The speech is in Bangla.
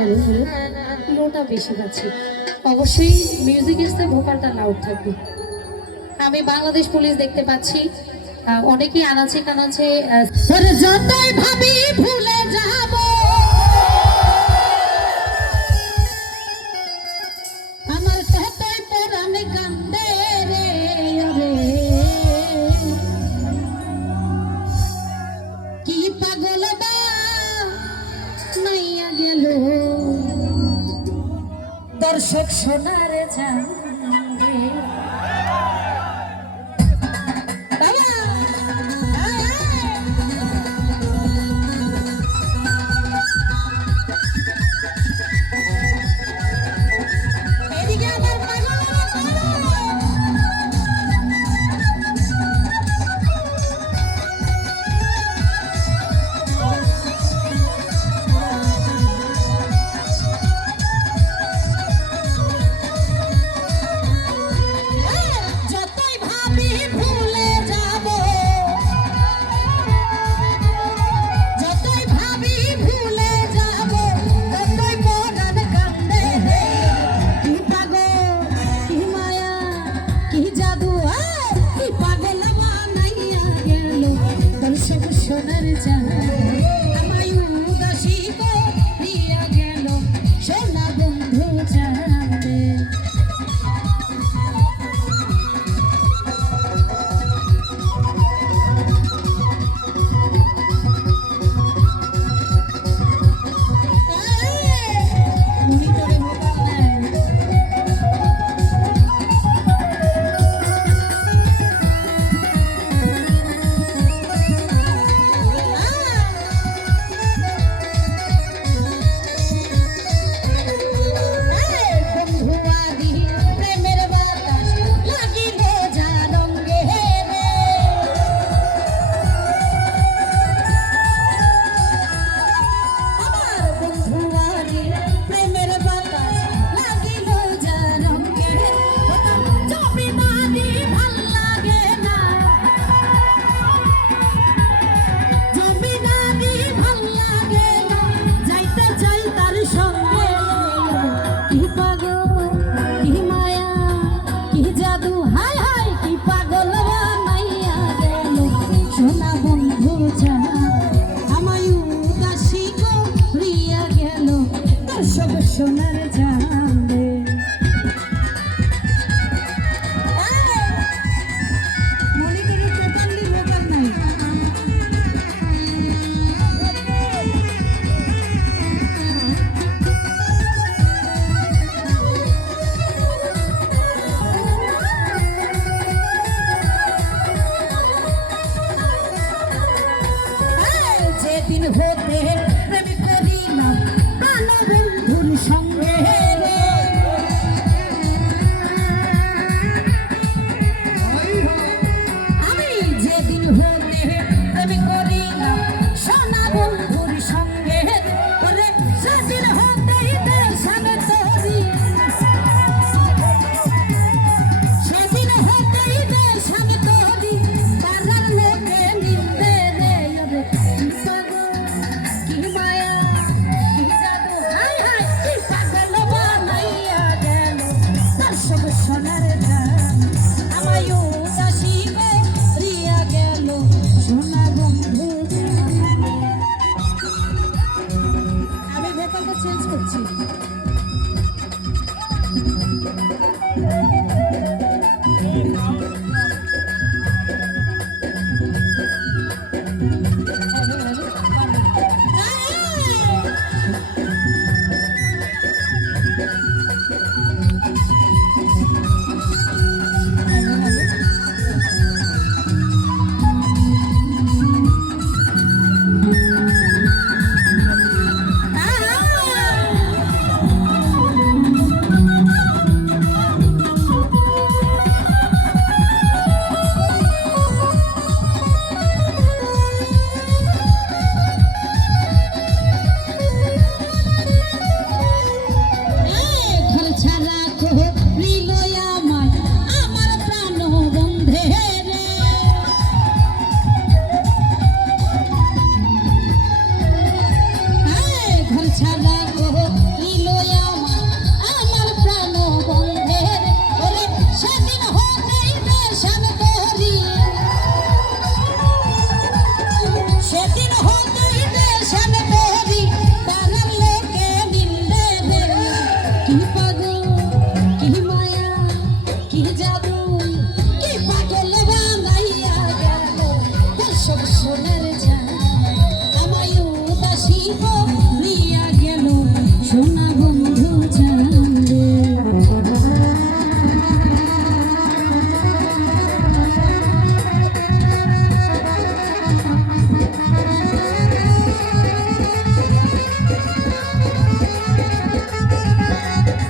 প্রবলেম হলো, লোটা বেশি পাচ্ছি। অবশ্যই মিউজিকের সাথে ভোকালটা লাউড থাকবে। আমি বাংলাদেশ পুলিশ দেখতে পাচ্ছি অনেকেই আনাচে কানাচে যতই ভাবি ভুলে যাব আমার ততই পরাণে কান্দে রে রে কি পাগল বা নাইয়া গেল দর্শক সোনার জানে সোনার জানে আমায় উদাসী করিয়া গেল সোনা বন্ধু জানে সোনার জানে মনিটরে টোটালি লোকাল নাই যেদিন হতে প্রেমে করি না বন্ধুর সঙ্গে আমি যেদিন হতে প্রেমে করি না সোনা বন্ধুর সঙ্গে সেদিন হতেই সঙ্গে তরি সেদিন হতেই সঙ্গে তরি বাজার লোকে নিতে